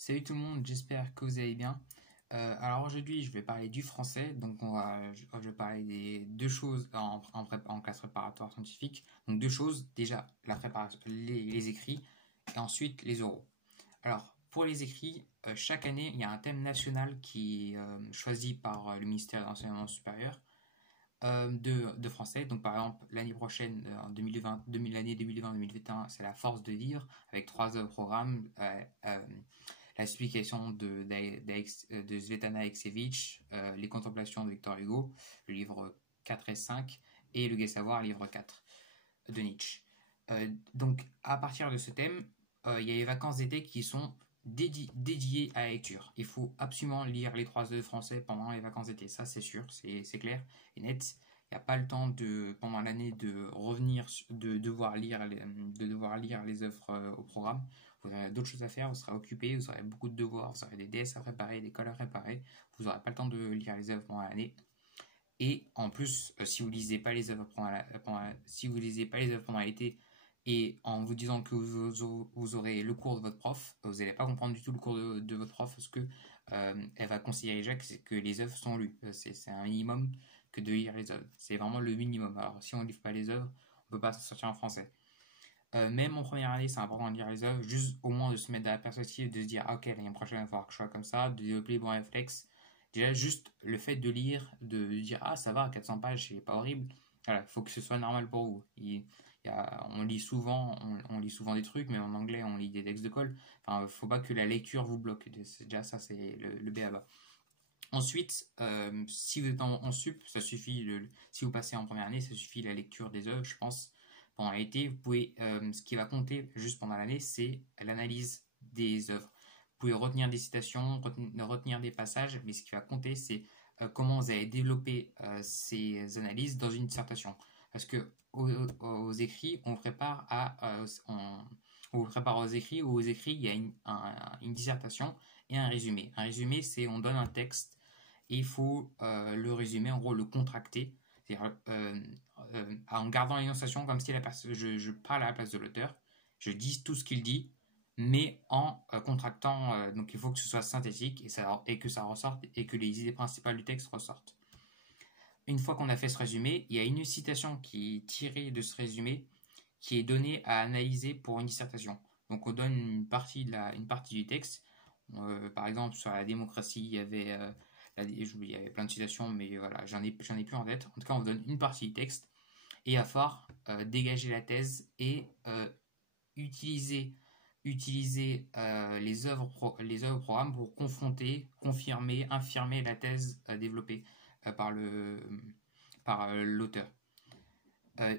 Salut tout le monde, j'espère que vous allez bien. Alors aujourd'hui, je vais parler du français. Donc je vais parler des deux choses en classe préparatoire scientifique. Donc deux choses, déjà la préparation, les écrits et ensuite les oraux. Alors pour les écrits, chaque année, il y a un thème national qui est choisi par le ministère de l'Enseignement supérieur de français. Donc par exemple, l'année prochaine, en 2020, l'année 2020-2021, c'est la force de vivre avec trois programmes. L'explication de Svetlana Alexievitch, Les contemplations de Victor Hugo, le livre 4 et 5, et Le gai savoir, livre 4 de Nietzsche. Donc, à partir de ce thème, il y a les vacances d'été qui sont dédiées à la lecture. Il faut absolument lire les trois œuvres français pendant les vacances d'été, ça c'est sûr, c'est clair et net. Il n'y a pas le temps pendant l'année de revenir, de devoir lire les œuvres au programme. Vous aurez d'autres choses à faire, vous serez occupé, vous aurez beaucoup de devoirs, vous aurez des DS à préparer, des cols à préparer, vous n'aurez pas le temps de lire les œuvres pendant l'année. Et en plus, si vous lisez pas les œuvres si vous lisez pas les œuvres pendant l'été et en vous disant que vous aurez le cours de votre prof, vous n'allez pas comprendre du tout le cours de votre prof parce que elle va considérer déjà que les œuvres sont lues. C'est un minimum que de lire les œuvres. C'est vraiment le minimum. Alors si on ne lit pas les œuvres, on peut pas s'en sortir en français. Même en première année, c'est important de lire les œuvres, juste au moins de se mettre dans la perspective, de se dire, ah, ok, l'année prochaine, il va falloir que je sois comme ça, de développer les bons réflexes. Déjà, juste le fait de lire, de dire, ah, ça va, 400 pages, c'est pas horrible. Voilà, il faut que ce soit normal pour vous. On lit souvent des trucs, mais en anglais, on lit des textes de colle. Enfin, faut pas que la lecture vous bloque. Déjà, ça, c'est le B.A.-ba. Ensuite, si vous êtes en sup, ça suffit. Si vous passez en première année, ça suffit la lecture des œuvres, je pense. Pendant l'été, vous pouvez, ce qui va compter juste pendant l'année, c'est l'analyse des œuvres. Vous pouvez retenir des citations, retenir des passages, mais ce qui va compter, c'est comment vous allez développer ces analyses dans une dissertation. Parce que aux écrits, on vous prépare aux écrits, où aux écrits, il y a une dissertation et un résumé. Un résumé, c'est on donne un texte et il faut le résumer, en gros le contracter, c'est-à-dire en gardant l'énonciation comme si je parle à la place de l'auteur, je dis tout ce qu'il dit, mais en contractant, donc il faut que ce soit synthétique et que ça ressorte et que les idées principales du texte ressortent. Une fois qu'on a fait ce résumé, il y a une citation qui est tirée de ce résumé qui est donnée à analyser pour une dissertation. Donc on donne une partie du texte. Par exemple, sur la démocratie, il y avait plein de citations, mais voilà, j'en ai plus en tête. En tout cas, on vous donne une partie du texte et à fort dégager la thèse et utiliser les œuvres programmes pour confronter, confirmer, infirmer la thèse développée par l'auteur.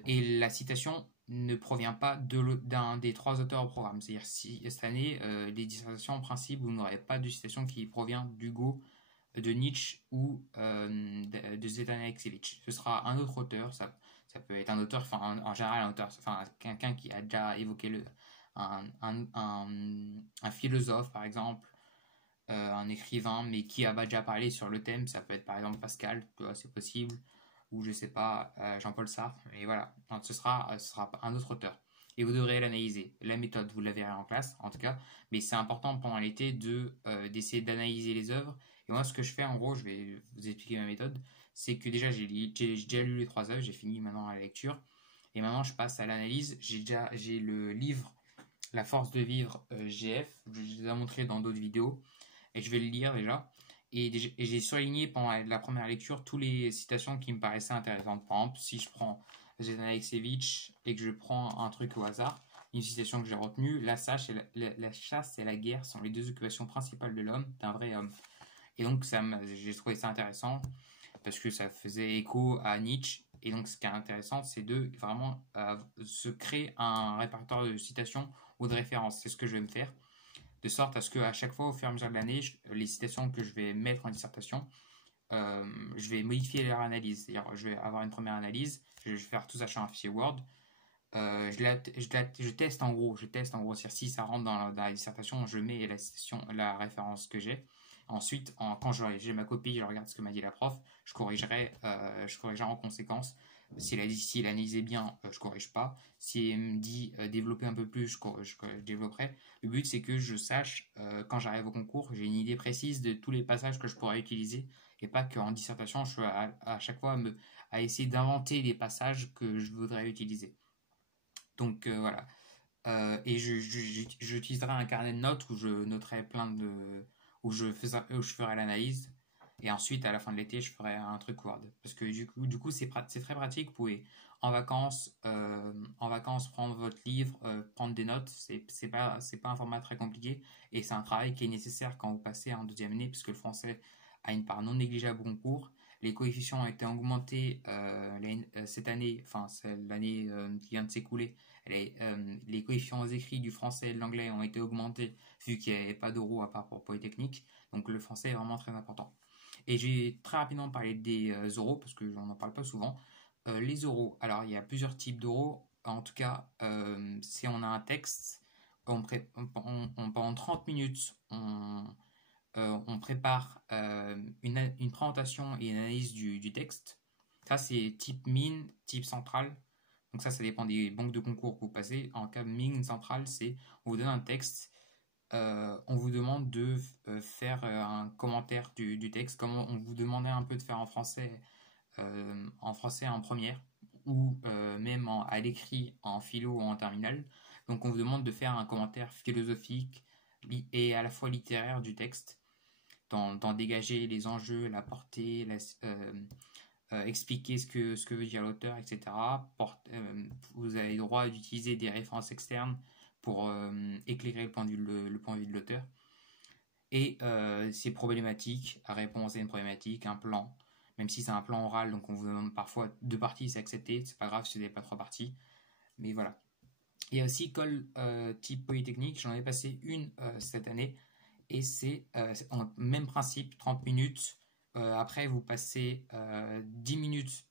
Et la citation ne provient pas d'un des trois auteurs au programme. C'est-à-dire si cette année, les dissertations en principe, vous n'aurez pas de citation qui provient d'Hugo, de Nietzsche ou de Svetlana Alexievitch. Ce sera un autre auteur, ça peut être un auteur, enfin en général un auteur, enfin quelqu'un qui a déjà évoqué un philosophe par exemple, un écrivain, mais qui a déjà parlé sur le thème. Ça peut être par exemple Pascal, c'est possible, ou je sais pas, Jean-Paul Sartre, et voilà. Donc ce sera un autre auteur. Et vous devrez l'analyser. La méthode, vous la verrez en classe, en tout cas, mais c'est important pendant l'été d'essayer d'analyser les œuvres. Et moi, ce que je fais, en gros, je vais vous expliquer ma méthode, c'est que déjà, j'ai déjà lu les trois œuvres, j'ai fini maintenant la lecture, et maintenant, je passe à l'analyse. J'ai le livre La force de vivre GF, je vous ai montré dans d'autres vidéos, et je vais le lire déjà. Et j'ai surligné pendant la première lecture toutes les citations qui me paraissaient intéressantes. Par exemple, si je prends Svetlana Alexievitch et que je prends un truc au hasard, une citation que j'ai retenue, la chasse et la guerre sont les deux occupations principales de l'homme, d'un vrai homme. Et donc j'ai trouvé ça intéressant parce que ça faisait écho à Nietzsche. Et donc ce qui est intéressant, c'est de vraiment se créer un répertoire de citations ou de références. C'est ce que je vais me faire, de sorte à ce qu'à chaque fois, au fur et à mesure de l'année, les citations que je vais mettre en dissertation, je vais modifier leur analyse. C'est-à-dire, je vais avoir une première analyse, je vais faire tout ça sur un fichier Word. Je teste en gros. C'est-à-dire, si ça rentre dans la dissertation, je mets la référence que j'ai. Ensuite, quand j'ai ma copie, je regarde ce que m'a dit la prof, je corrigerai en conséquence Si elle analysait bien, je corrige pas. Si elle me dit développer un peu plus, je développerai. Le but, c'est que je sache, quand j'arrive au concours, j'ai une idée précise de tous les passages que je pourrais utiliser et pas qu'en dissertation, je suis à chaque fois à essayer d'inventer les passages que je voudrais utiliser. Donc voilà. Et j'utiliserai un carnet de notes où je noterai où je ferai l'analyse. Et ensuite, à la fin de l'été, je ferai un truc Word. Parce que du coup c'est très pratique. Vous pouvez, en vacances, prendre votre livre, prendre des notes. C'est pas un format très compliqué. Et c'est un travail qui est nécessaire quand vous passez en deuxième année, puisque le français a une part non négligeable au concours. Les coefficients ont été augmentés cette année, enfin, c'est l'année qui vient de s'écouler. Les coefficients écrits du français et de l'anglais ont été augmentés vu qu'il n'y avait pas d'euros à part pour Polytechnique. Donc le français est vraiment très important. Et j'ai très rapidement parlé des euros parce que j'en parle pas souvent. Les euros, alors il y a plusieurs types d'euros. En tout cas, si on a un texte, pendant 30 minutes, on prépare une présentation et une analyse du texte. Ça, c'est type mine, type central. Donc ça dépend des banques de concours que vous passez. En cas de mine centrale, c'est on vous donne un texte, on vous demande de faire un commentaire du texte, comme on vous demandait un peu de faire en français en première, ou même à l'écrit en philo ou en terminale. Donc on vous demande de faire un commentaire philosophique et à la fois littéraire du texte, d'en dégager les enjeux, la portée, expliquer ce que veut dire l'auteur, etc. Vous avez le droit d'utiliser des références externes pour éclairer le point de vue de l'auteur. Et c'est problématique, à répondre à une problématique, un plan, même si c'est un plan oral, donc on vous demande parfois 2 parties, c'est accepté, c'est pas grave si vous n'avez pas 3 parties, mais voilà. Il y a aussi école type Polytechnique, j'en ai passé une cette année, et c'est même principe, 30 minutes. Après, vous passez 10 minutes.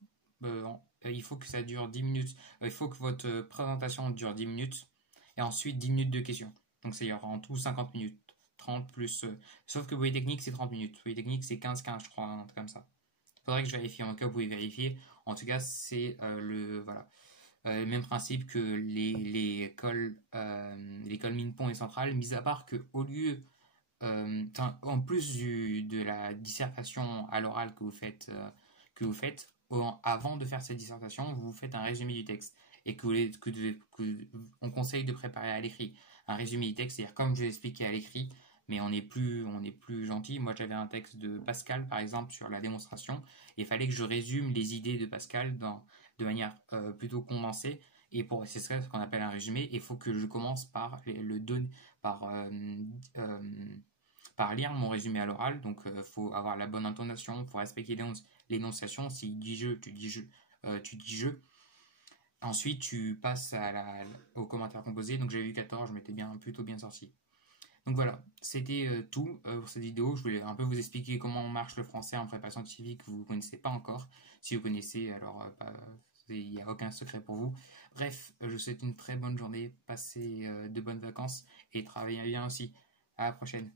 Il faut que ça dure 10 minutes. Il faut que votre présentation dure 10 minutes. Et ensuite 10 minutes de questions. Donc, ça y aura en tout 50 minutes. 30 plus. Sauf que Polytechnique, c'est 30 minutes. Polytechnique, c'est 15-15, je crois, un truc comme ça. Faudrait que je vérifie. En tout cas, vous pouvez vérifier. En tout cas, c'est voilà. Le même principe que l'école Minpont et Centrale, mis à part que au lieu en plus de la dissertation à l'oral avant de faire cette dissertation, vous faites un résumé du texte et on conseille de préparer à l'écrit un résumé du texte, c'est-à-dire comme je l'ai expliqué à l'écrit, mais on est plus gentil. Moi, j'avais un texte de Pascal, par exemple, sur la démonstration, et il fallait que je résume les idées de Pascal de manière plutôt condensée. Et c'est ce qu'on appelle un résumé. Il faut que je commence par le donner, par euh, par lire mon résumé à l'oral. Donc, il faut avoir la bonne intonation, il faut respecter l'énonciation. S'il dit je, tu dis je. Ensuite, tu passes au commentaire composé. Donc, j'avais eu 14, je m'étais plutôt bien sorti. Donc voilà, c'était tout pour cette vidéo. Je voulais un peu vous expliquer comment marche le français en préparation scientifique que vous ne connaissez pas encore. Si vous connaissez, alors il n'y a aucun secret pour vous. Bref, je vous souhaite une très bonne journée, passez de bonnes vacances et travaillez bien aussi. À la prochaine.